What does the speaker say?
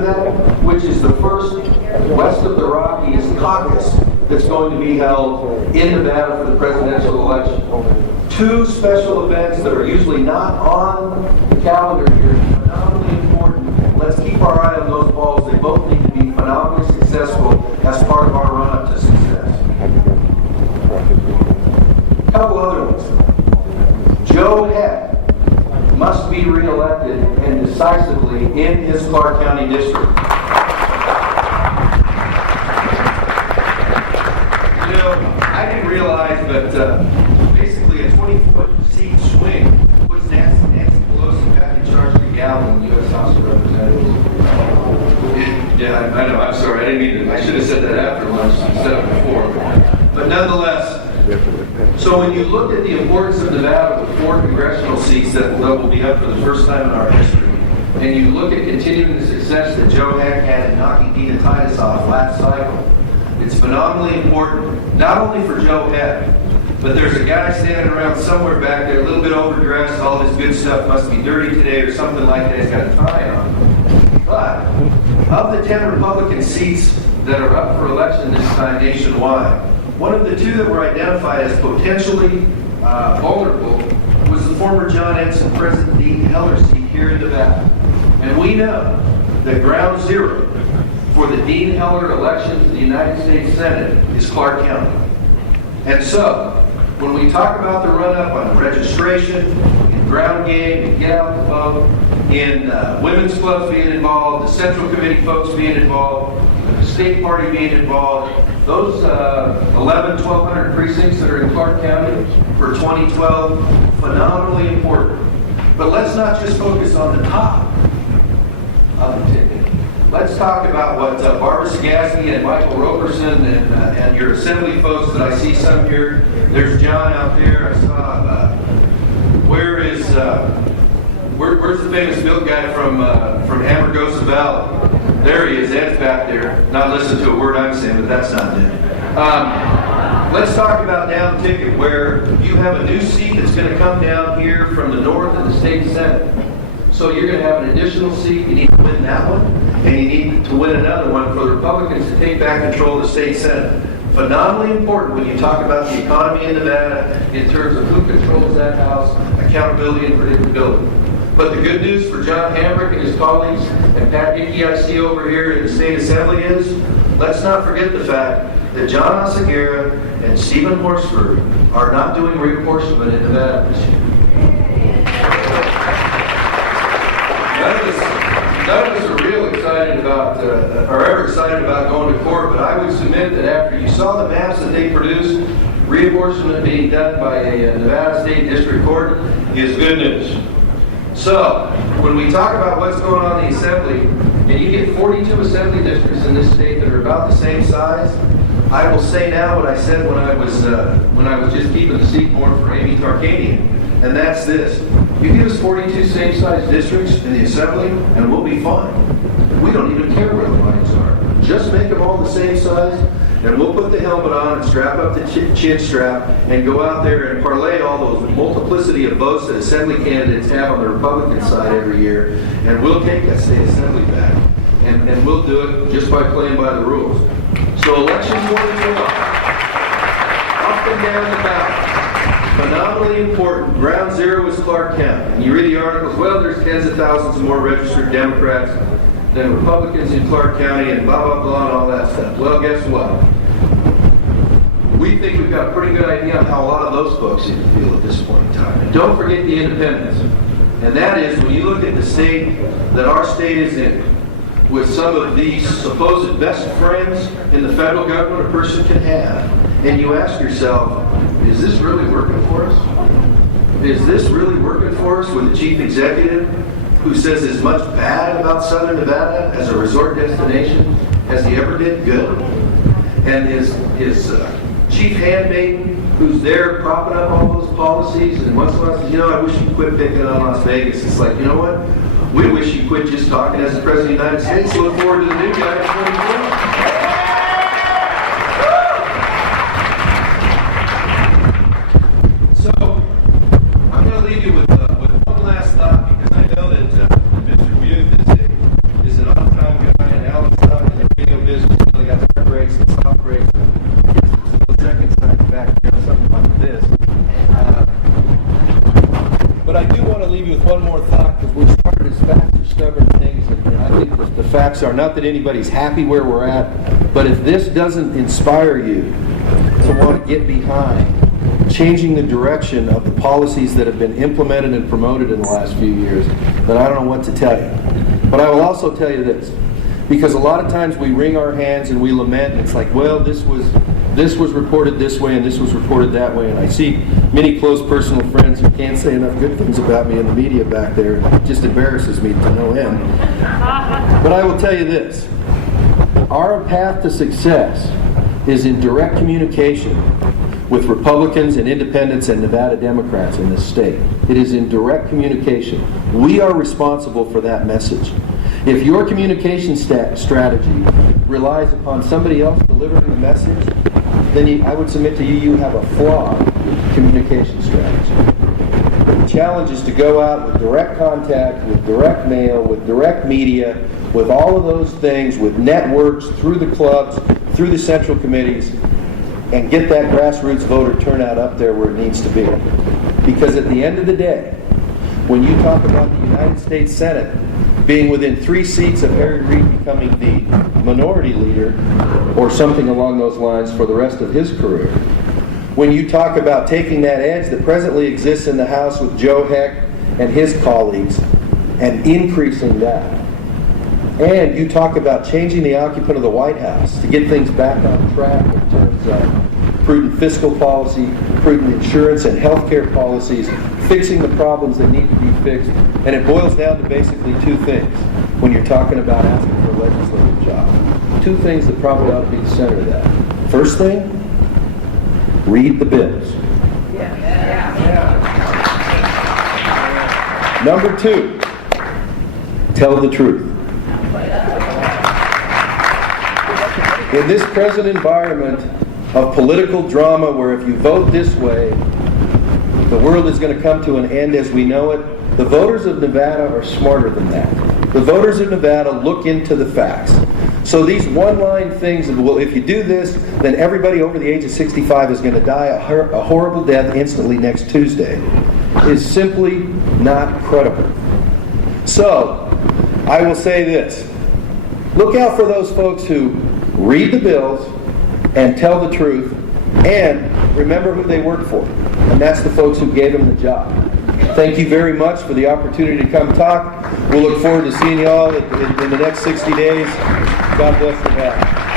after that, which is the first West of the Rockies caucus that's going to be held in Nevada for the presidential election. Two special events that are usually not on the calendar here, phenomenally important. Let's keep our eye on those balls. They both need to be phenomenally successful as part of our run-up to success. A couple other ones. Joe Heck must be reelected and decisively in his Clark County district. You know, I didn't realize, but basically a 20-foot seat swing puts Nancy Pelosi back in charge of the gavel in the U.S. House of Representatives. Yeah, I know, I'm sorry, I didn't mean to. I should have said that after lunch instead of before. But nonetheless, so when you look at the importance of Nevada with 4 congressional seats that will be up for the first time in our history, and you look at continuing the success that Joe Heck had in knocking Dina Titus off last cycle, it's phenomenally important, not only for Joe Heck, but there's a guy standing around somewhere back there, a little bit overdressed, all this good stuff must be dirty today or something like that, he's got a tie on. But of the 10 Republican seats that are up for election this time nationwide, one of the 2 that were identified as potentially vulnerable was the former John Ensign President Dean Heller seat here in Nevada. And we know that ground zero for the Dean Heller election to the United States Senate is Clark County. And so, when we talk about the run-up on registration, in ground game, and get out the vote, in women's clubs being involved, the Central Committee folks being involved, the state party being involved, those 1,200 precincts that are in Clark County for 2012, phenomenally important. But let's not just focus on the top of the ticket. Let's talk about what Barbara Sagaski and Michael Roberson and your assembly folks that I see some here. There's John out there. I saw, where's the famous milk guy from Amargosa Valley? There he is, Ed's back there. Not listening to a word I'm saying, but that's not it. Let's talk about down ticket, where you have a new seat that's going to come down here from the north of the state senate. So you're going to have an additional seat. You need to win that one, and you need to win another one for the Republicans to take back control of the state senate. Phenomenally important when you talk about the economy in Nevada in terms of who controls that house, accountability and predictability. But the good news for John Hambrick and his colleagues and Pat Dickey I see over here in the State Assembly is, let's not forget the fact that John Oseguera and Stephen Horsford are not doing reapportionment in Nevada this year. None of us are real excited about, or ever excited about going to court, but I would submit that after you saw the maps that they produced, reapportionment being done by a Nevada State District Court is good news. So, when we talk about what's going on in the Assembly, and you get 42 Assembly districts in this state that are about the same size, I will say now what I said when I was just keeping the seat warm for Amy Tarkanian, and that's this. You give us 42 same-size districts in the Assembly, and we'll be fine. We don't even care where the lines are. Just make them all the same size, and we'll put the helmet on and strap up the chin strap and go out there and parlay all those multiplicity of votes that Assembly candidates have on the Republican side every year, and we'll take that state Assembly back. And we'll do it just by playing by the rules. So election 2012, up and down the ballot. Phenomenally important. Ground zero is Clark County. And you read the articles, well, there's tens of thousands more registered Democrats than Republicans in Clark County and blah, blah, blah, and all that stuff. Well, guess what? We think we've got a pretty good idea on how a lot of those folks seem to feel at this point in time. And don't forget the independents. And that is, when you look at the state that our state is in, with some of these supposed best friends in the federal government a person can have, and you ask yourself, is this really working for us? Is this really working for us with a chief executive who says as much bad about Southern Nevada as a resort destination as he ever did good? And his chief handmaiden who's there propping up all those policies, and once in a while says, you know, I wish you'd quit picking on Las Vegas. It's like, you know what? We wish you quit just talking as the President of the United States. Look forward to the new guy in 2024. So, I'm going to leave you with one last thought, because I know that Mr. Muth is an on-time guy. is facts are stubborn things, and I think the facts are not that anybody's happy where we're at, but if this doesn't inspire you to want to get behind changing the direction of the policies that have been implemented and promoted in the last few years, then I don't know what to tell you. But I will also tell you this, because a lot of times we wring our hands and we lament, and it's like, well, this was reported this way and this was reported that way, and I see many close personal friends who can't say enough good things about me in the media back there, and it just embarrasses me to no end. But I will tell you this, our path to success is in direct communication with Republicans and independents and Nevada Democrats in this state. It is in direct communication. We are responsible for that message. If your communication strategy relies upon somebody else delivering the message, then I would submit to you, you have a flawed communication strategy. The challenge is to go out with direct contact, with direct mail, with direct media, with all of those things, with networks, through the clubs, through the central committees, and get that grassroots voter turnout up there where it needs to be. Because at the end of the day, when you talk about the United States Senate being within 3 seats of Harry Reid becoming the minority leader, or something along those lines for the rest of his career, when you talk about taking that edge that presently exists in the House with Joe Heck and his colleagues and increasing that, and you talk about changing the occupant of the White House to get things back on track in terms of prudent fiscal policy, prudent insurance and healthcare policies, fixing the problems that need to be fixed. And it boils down to basically 2 things when you're talking about asking for a legislative job. 2 things that probably ought to be the center of that. First thing, read the bills. Number 2, tell the truth. In this present environment of political drama where if you vote this way, the world is going to come to an end as we know it, the voters of Nevada are smarter than that. The voters of Nevada look into the facts. So these one-line things of, well, if you do this, then everybody over the age of 65 is going to die a horrible death instantly next Tuesday, is simply not credible. So, I will say this. Look out for those folks who read the bills and tell the truth and remember who they work for. And that's the folks who gave them the job. Thank you very much for the opportunity to come talk. We'll look forward to seeing you all in the next 60 days. God bless Nevada.